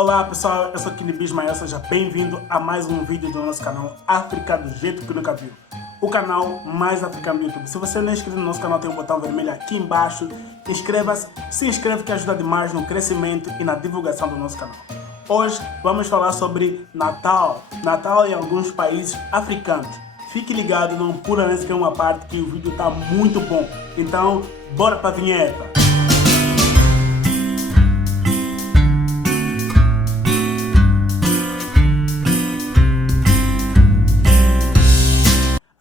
Olá pessoal, eu sou Kinibi Ismael, seja bem-vindo a mais um vídeo do nosso canal África do jeito que nunca viu. O canal mais africano do YouTube. Se você não é inscrito no nosso canal, tem um botão vermelho aqui embaixo. Inscreva-se, se inscreve que ajuda demais no crescimento e na divulgação do nosso canal. Hoje vamos falar sobre Natal. Natal em alguns países africanos. Fique ligado, não pula nessa que é uma parte que o vídeo está muito bom. Então, bora pra vinheta.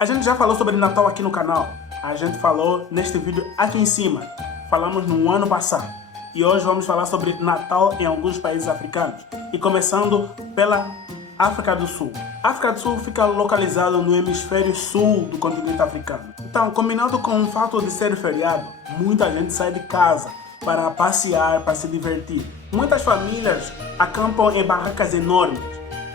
A gente já falou sobre Natal aqui no canal. A gente falou neste vídeo aqui em cima. Falamos no ano passado. E hoje vamos falar sobre Natal em alguns países africanos. E começando pela África do Sul. A África do Sul fica localizada no hemisfério sul do continente africano. Então, combinado com o fato de ser feriado, muita gente sai de casa para passear, para se divertir. Muitas famílias acampam em barracas enormes.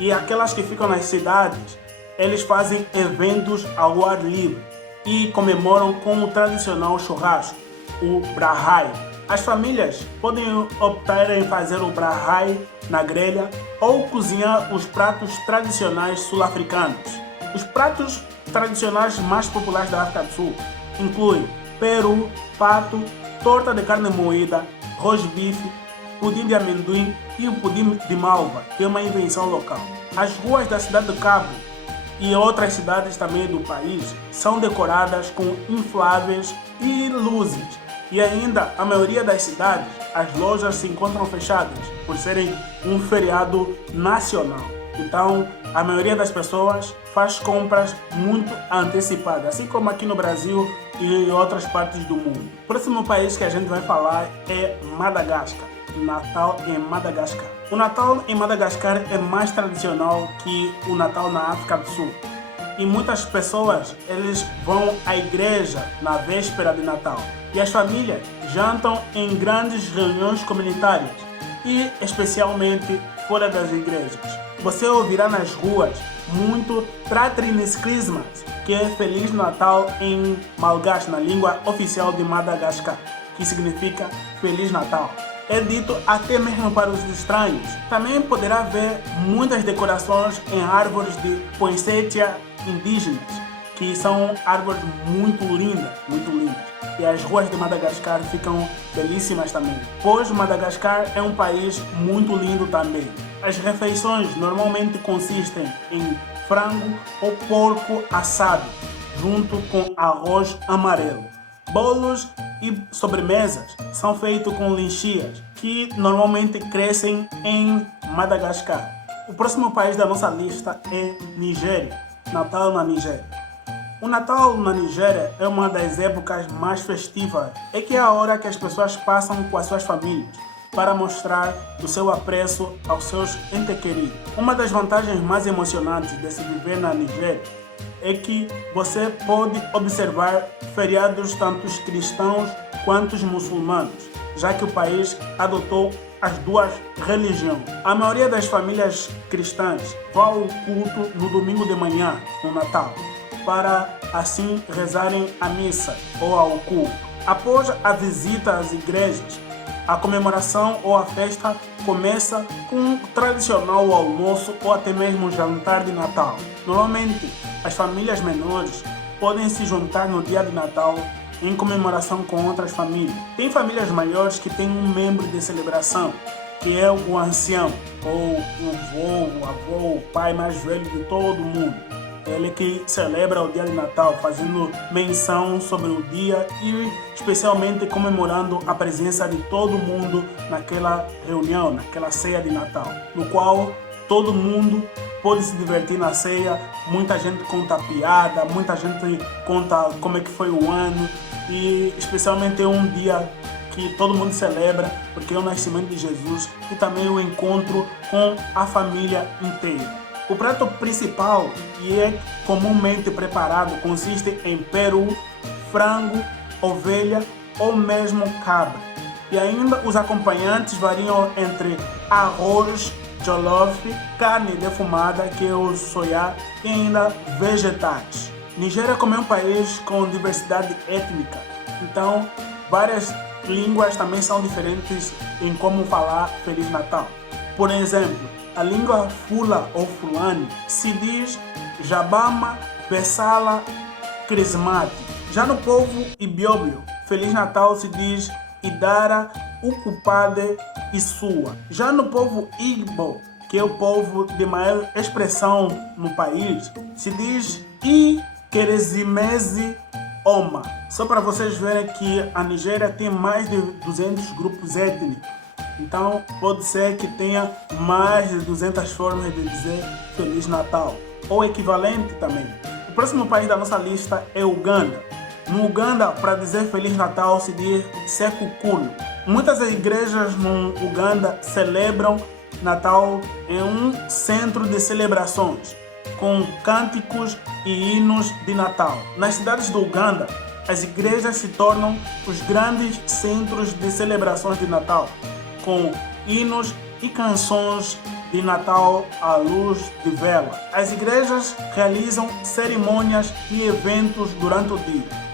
E aquelas que ficam nas cidades, eles fazem eventos ao ar livre e comemoram com o tradicional churrasco, o braai. As famílias podem optar em fazer o braai na grelha ou cozinhar os pratos tradicionais sul-africanos. Os pratos tradicionais mais populares da África do Sul incluem peru, pato, torta de carne moída, rosbife, pudim de amendoim e o pudim de malva, que é uma invenção local. As ruas da cidade de Cabo e outras cidades também do país são decoradas com infláveis e luzes. E ainda, a maioria das cidades, as lojas se encontram fechadas por serem um feriado nacional. Então, a maioria das pessoas faz compras muito antecipadas, assim como aqui no Brasil e em outras partes do mundo. O próximo país que a gente vai falar é Madagascar. Natal em Madagascar. O Natal em Madagascar é mais tradicional que o Natal na África do Sul. E muitas pessoas, eles vão à igreja na véspera de Natal. E as famílias jantam em grandes reuniões comunitárias e especialmente fora das igrejas. Você ouvirá nas ruas muito Tratrinis Christmas, que é Feliz Natal em Malgache, na língua oficial de Madagascar, que significa Feliz Natal. É dito até mesmo para os estranhos. Também poderá ver muitas decorações em árvores de poinsettia indígenas, que são árvores muito lindas, muito lindas. E as ruas de Madagascar ficam belíssimas também. Pois Madagascar é um país muito lindo também. As refeições normalmente consistem em frango ou porco assado, junto com arroz amarelo. Bolos e sobremesas são feitos com linchias, que normalmente crescem em Madagascar. O próximo país da nossa lista é Nigéria. Natal na Nigéria. O Natal na Nigéria é uma das épocas mais festivas. É que é a hora que as pessoas passam com as suas famílias para mostrar o seu apreço aos seus entes queridos. Uma das vantagens mais emocionantes de se viver na Nigéria é que você pode observar feriados tanto cristãos quanto muçulmanos, já que o país adotou as duas religiões. A maioria das famílias cristãs vão ao culto no domingo de manhã, no Natal, para assim rezarem a missa ou ao culto. Após a visita às igrejas, a comemoração ou a festa começa com um tradicional almoço ou até mesmo jantar de Natal. Normalmente, as famílias menores podem se juntar no dia de Natal em comemoração com outras famílias. Tem famílias maiores que têm um membro de celebração, que é o ancião, ou o avô, o pai mais velho de todo mundo. Ele que celebra o dia de Natal, fazendo menção sobre o dia e especialmente comemorando a presença de todo mundo naquela reunião, naquela ceia de Natal, no qual todo mundo pode se divertir na ceia. Muita gente conta piada, muita gente conta como é que foi o ano e especialmente é um dia que todo mundo celebra porque é o nascimento de Jesus e também o encontro com a família inteira. O prato principal, e é comumente preparado, consiste em peru, frango, ovelha ou mesmo cabra. E ainda os acompanhantes variam entre arroz, jollof, carne defumada, que é o soya, e ainda vegetais. Nigéria, como é um país com diversidade étnica, então várias línguas também são diferentes em como falar Feliz Natal. Por exemplo, a língua Fula ou Fulani se diz Jabama, Bessala, Crismate. Já no povo Ibiobio, Feliz Natal se diz Idara, Ukupade e Sua. Já no povo Igbo, que é o povo de maior expressão no país, se diz Ikeresimesi Oma. Só para vocês verem que a Nigéria tem mais de 200 grupos étnicos. Então pode ser que tenha mais de 200 formas de dizer Feliz Natal, ou equivalente também. O próximo país da nossa lista é Uganda. No Uganda, para dizer Feliz Natal se diz Sekukulu. Muitas igrejas no Uganda celebram Natal em um centro de celebrações, com cânticos e hinos de Natal. Nas cidades do Uganda, as igrejas se tornam os grandes centros de celebrações de Natal, com hinos e canções de Natal à luz de vela. As igrejas realizam cerimônias e eventos durante o dia.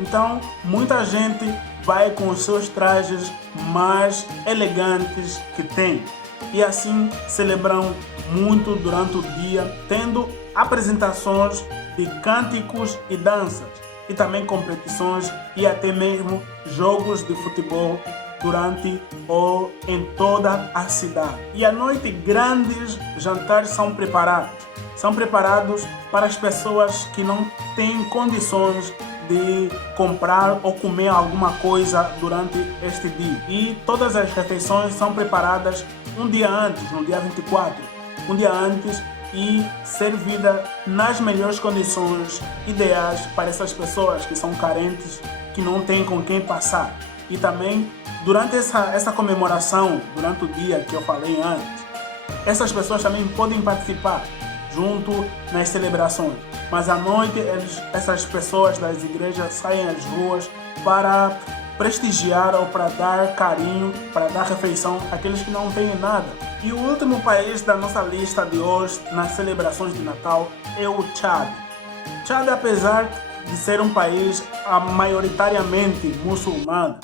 Então, muita gente vai com os seus trajes mais elegantes que tem. E assim celebram muito durante o dia, tendo apresentações de cânticos e danças, e também competições e até mesmo jogos de futebol durante ou em toda a cidade. E à noite, grandes jantares são preparados. São preparados para as pessoas que não têm condições de comprar ou comer alguma coisa durante este dia. E todas as refeições são preparadas um dia antes, no dia 24, um dia antes, e servida nas melhores condições ideais para essas pessoas que são carentes, que não têm com quem passar. E também, durante essa comemoração, durante o dia que eu falei antes, essas pessoas também podem participar junto nas celebrações. Mas à noite, essas pessoas das igrejas saem às ruas para prestigiar ou para dar carinho, para dar refeição àqueles que não têm nada. E o último país da nossa lista de hoje nas celebrações de Natal é o Chad. Chad, apesar de ser um país maioritariamente muçulmano,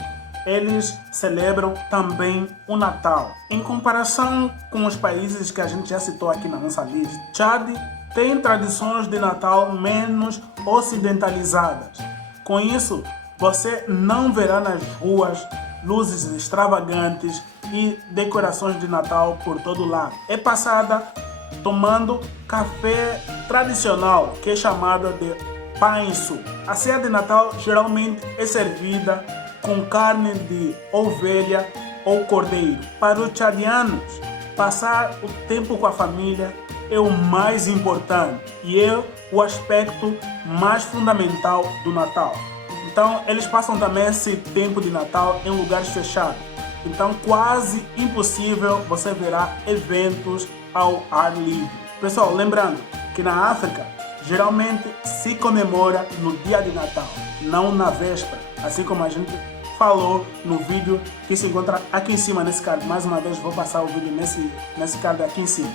eles celebram também o Natal. Em comparação com os países que a gente já citou aqui na nossa lista, Chad tem tradições de Natal menos ocidentalizadas. Com isso, você não verá nas ruas luzes extravagantes e decorações de Natal por todo lado. É passada tomando café tradicional, que é chamado de panço. A ceia de Natal geralmente é servida com carne de ovelha ou cordeiro. Para os chadianos, passar o tempo com a família é o mais importante e é o aspecto mais fundamental do Natal. Então, eles passam também esse tempo de Natal em lugares fechados. Então, quase impossível você verá eventos ao ar livre. Pessoal, lembrando que na África, geralmente se comemora no dia de Natal, não na véspera, assim como a gente falou no vídeo que se encontra aqui em cima nesse card. Mais uma vez vou passar o vídeo nesse card aqui em cima.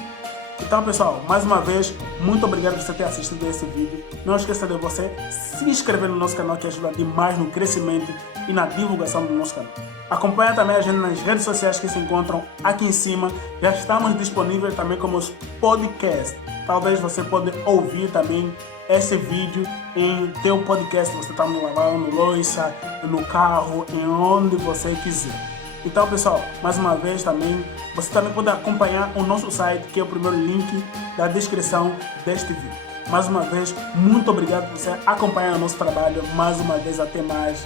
Então, pessoal, mais uma vez, muito obrigado por você ter assistido esse vídeo. Não esqueça de você se inscrever no nosso canal, que ajuda demais no crescimento e na divulgação do nosso canal. Acompanhe também a gente nas redes sociais que se encontram aqui em cima. Já estamos disponíveis também como os podcasts. Talvez você pode ouvir também esse vídeo em teu podcast. Você está no lavando louça, no carro, em onde você quiser. Então, pessoal, mais uma vez também, você também pode acompanhar o nosso site, que é o primeiro link da descrição deste vídeo. Mais uma vez, muito obrigado por você acompanhar o nosso trabalho. Mais uma vez, até mais.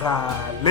Valeu!